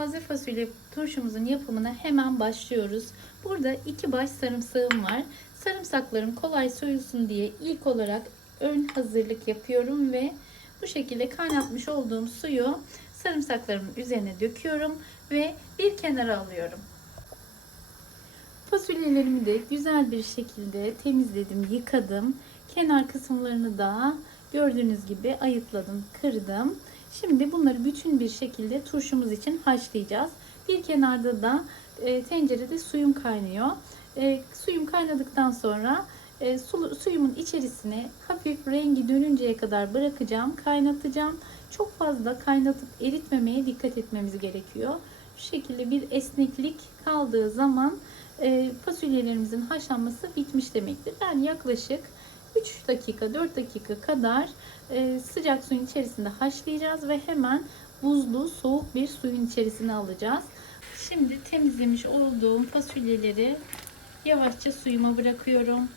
Taze fasulye turşumuzun yapımına hemen başlıyoruz. Burada 2 baş sarımsağım var. Sarımsaklarım kolay soyulsun diye ilk olarak ön hazırlık yapıyorum ve bu şekilde kaynatmış olduğum suyu sarımsaklarımın üzerine döküyorum ve bir kenara alıyorum. Fasulyelerimi de güzel bir şekilde temizledim, yıkadım. Kenar kısımlarını da gördüğünüz gibi ayıkladım, kırdım. Şimdi bunları bütün bir şekilde turşumuz için haşlayacağız. Bir kenarda da tencerede suyum kaynıyor. Suyum kaynadıktan sonra suyumun içerisine hafif rengi dönünceye kadar bırakacağım, kaynatacağım. Çok fazla kaynatıp eritmemeye dikkat etmemiz gerekiyor. Şu şekilde bir esneklik kaldığı zaman fasulyelerimizin haşlanması bitmiş demektir. Yani yaklaşık 3 dakika 4 dakika kadar sıcak suyun içerisinde haşlayacağız ve hemen buzlu soğuk bir suyun içerisine alacağız. Şimdi temizlemiş olduğum fasulyeleri yavaşça suyuma bırakıyorum.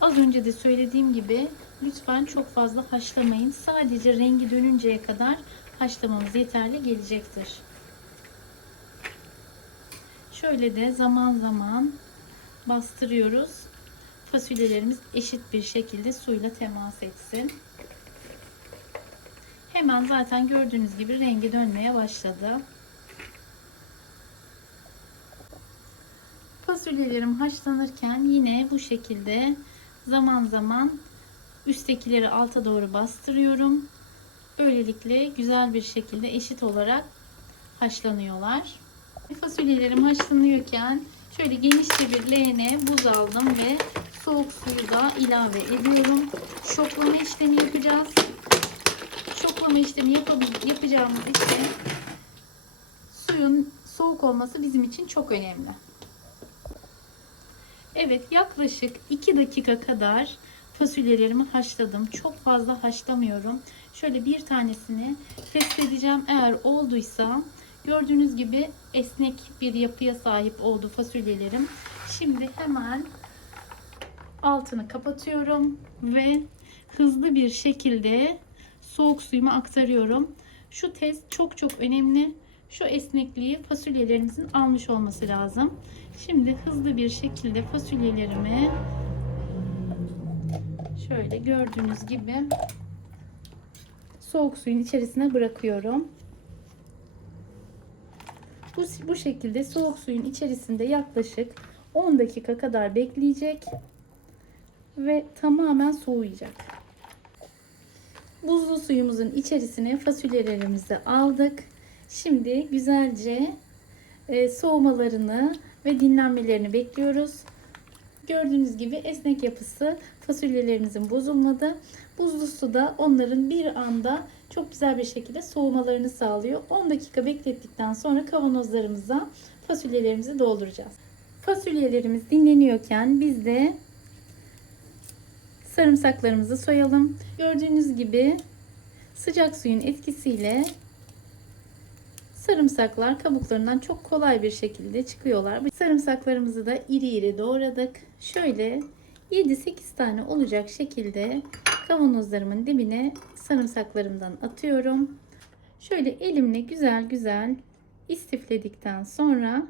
Az önce de söylediğim gibi lütfen çok fazla haşlamayın. Sadece rengi dönünceye kadar haşlamamız yeterli gelecektir. Şöyle de zaman zaman bastırıyoruz. Fasulyelerimiz eşit bir şekilde suyla temas etsin. Hemen zaten gördüğünüz gibi rengi dönmeye başladı. Fasulyelerim haşlanırken yine bu şekilde zaman zaman üsttekileri alta doğru bastırıyorum. Böylelikle güzel bir şekilde eşit olarak haşlanıyorlar. Fasulyelerim haşlanıyorken şöyle genişçe bir leğene buz aldım ve soğuk suyu da ilave ediyorum. Şoklama işlemi yapacağız. Şoklama işlemi yapacağımız için suyun soğuk olması bizim için çok önemli. Evet, yaklaşık 2 dakika kadar fasulyelerimi haşladım. Çok fazla haşlamıyorum. Şöyle bir tanesini test edeceğim. Eğer olduysa gördüğünüz gibi esnek bir yapıya sahip oldu fasulyelerim. Şimdi hemen altını kapatıyorum ve hızlı bir şekilde soğuk suyuma aktarıyorum. Şu test çok önemli. Şu esnekliği fasulyelerimizin almış olması lazım. Şimdi hızlı bir şekilde fasulyelerimi şöyle gördüğünüz gibi soğuk suyun içerisine bırakıyorum. Bu şekilde soğuk suyun içerisinde yaklaşık 10 dakika kadar bekleyecek ve tamamen soğuyacak. Buzlu suyumuzun içerisine fasulyelerimizi aldık. Şimdi güzelce soğumalarını ve dinlenmelerini bekliyoruz. Gördüğünüz gibi esnek yapısı fasulyelerimizin bozulmadı. Buzlu su da onların bir anda çok güzel bir şekilde soğumalarını sağlıyor. 10 dakika beklettikten sonra kavanozlarımıza fasulyelerimizi dolduracağız. Fasulyelerimiz dinleniyorken biz de sarımsaklarımızı soyalım. Gördüğünüz gibi sıcak suyun etkisiyle sarımsaklar kabuklarından çok kolay bir şekilde çıkıyorlar. Sarımsaklarımızı da iri iri doğradık. Şöyle 7-8 tane olacak şekilde kavanozlarımın dibine sarımsaklarımdan atıyorum. Şöyle elimle güzel istifledikten sonra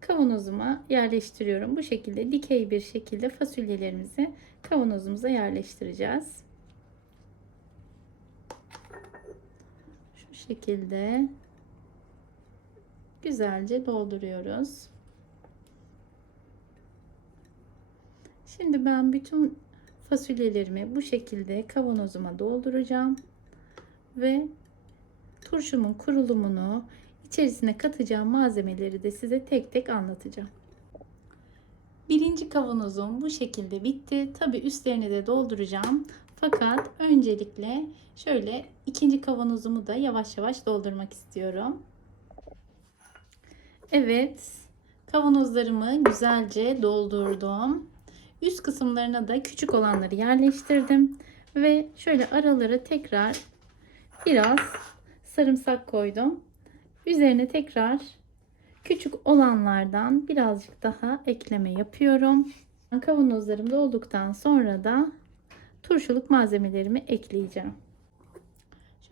kavanozuma yerleştiriyorum. Bu şekilde dikey bir şekilde fasulyelerimizi kavanozumuza yerleştireceğiz. Şu şekilde güzelce dolduruyoruz. Şimdi ben bütün fasulyelerimi bu şekilde kavanozuma dolduracağım ve turşumun kurulumunu, içerisine katacağım malzemeleri de size tek tek anlatacağım. Birinci kavanozum bu şekilde bitti. Tabi üstlerini de dolduracağım. Fakat öncelikle şöyle ikinci kavanozumu da yavaş yavaş doldurmak istiyorum. Evet, kavanozlarımı güzelce doldurdum. Üst kısımlarına da küçük olanları yerleştirdim ve şöyle aralara tekrar biraz sarımsak koydum. Üzerine tekrar küçük olanlardan birazcık daha ekleme yapıyorum. Kavanozlarım dolduktan sonra da turşuluk malzemelerimi ekleyeceğim.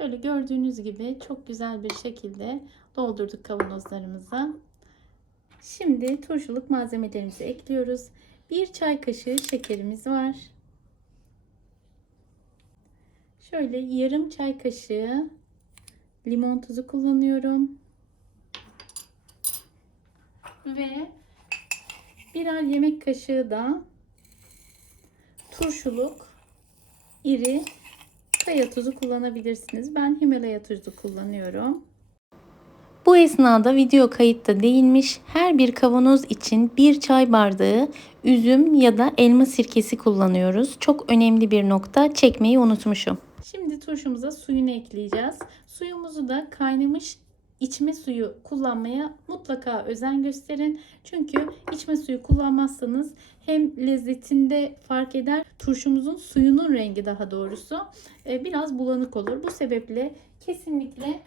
Şöyle gördüğünüz gibi çok güzel bir şekilde doldurduk kavanozlarımızı. Şimdi turşuluk malzemelerimizi ekliyoruz. 1 çay kaşığı şekerimiz var. Şöyle yarım çay kaşığı limon tuzu kullanıyorum. Ve birer yemek kaşığı da turşuluk iri kaya tuzu kullanabilirsiniz. Ben Himalaya tuzu kullanıyorum. Bu esnada video kayıtta değilmiş. Her bir kavanoz için 1 çay bardağı üzüm ya da elma sirkesi kullanıyoruz. Çok önemli bir nokta, çekmeyi unutmuşum. Şimdi turşumuza suyunu ekleyeceğiz. Suyumuzu da kaynamış içme suyu kullanmaya mutlaka özen gösterin. Çünkü içme suyu kullanmazsanız hem lezzetinde fark eder, turşumuzun suyunun rengi daha doğrusu biraz bulanık olur. Bu sebeple kesinlikle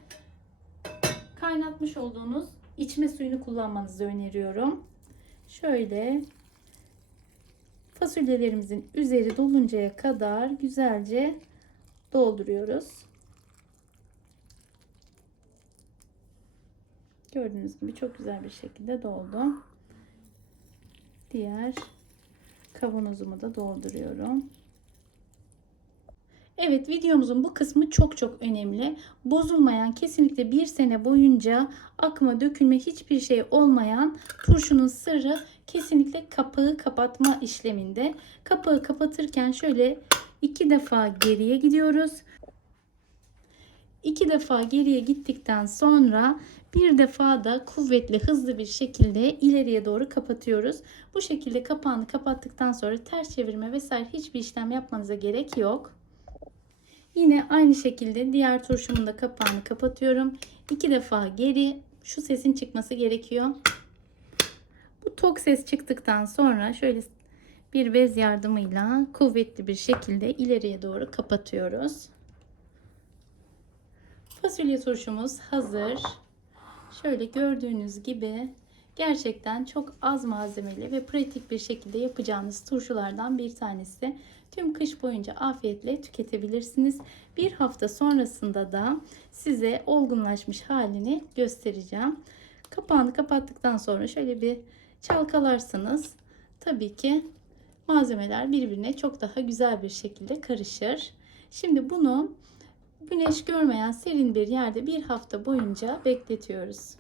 kaynatmış olduğunuz içme suyunu kullanmanızı öneriyorum. Şöyle fasulyelerimizin üzeri doluncaya kadar güzelce dolduruyoruz. Gördüğünüz gibi çok güzel bir şekilde doldu. Diğer kavanozumu da dolduruyorum. Evet, videomuzun bu kısmı çok önemli. Bozulmayan, kesinlikle 1 sene boyunca akma dökülme hiçbir şey olmayan turşunun sırrı kesinlikle kapağı kapatma işleminde. Kapağı kapatırken şöyle 2 defa geriye gidiyoruz. 2 defa geriye gittikten sonra bir defa da kuvvetli, hızlı bir şekilde ileriye doğru kapatıyoruz. Bu şekilde kapağını kapattıktan sonra ters çevirme vesaire hiçbir işlem yapmanıza gerek yok. Yine aynı şekilde diğer turşumun da kapağını kapatıyorum. 2 defa geri, şu sesin çıkması gerekiyor. Bu tok ses çıktıktan sonra şöyle bir bez yardımıyla kuvvetli bir şekilde ileriye doğru kapatıyoruz. Fasulye turşumuz hazır. Şöyle gördüğünüz gibi gerçekten çok az malzemeli ve pratik bir şekilde yapacağınız turşulardan bir tanesi. Tüm kış boyunca afiyetle tüketebilirsiniz. Bir hafta sonrasında da size olgunlaşmış halini göstereceğim. Kapağını kapattıktan sonra şöyle bir çalkalarsanız tabii ki malzemeler birbirine çok daha güzel bir şekilde karışır. Şimdi bunu güneş görmeyen serin bir yerde bir hafta boyunca bekletiyoruz.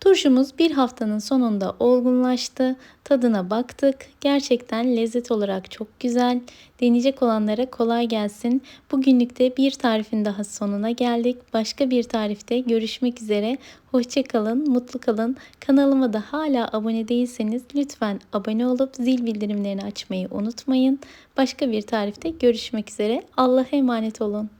Turşumuz bir haftanın sonunda olgunlaştı. Tadına baktık. Gerçekten lezzet olarak çok güzel. Deneyecek olanlara kolay gelsin. Bugünlük de bir tarifin daha sonuna geldik. Başka bir tarifte görüşmek üzere. Hoşça kalın, mutlu kalın. Kanalıma da hala abone değilseniz lütfen abone olup zil bildirimlerini açmayı unutmayın. Başka bir tarifte görüşmek üzere. Allah'a emanet olun.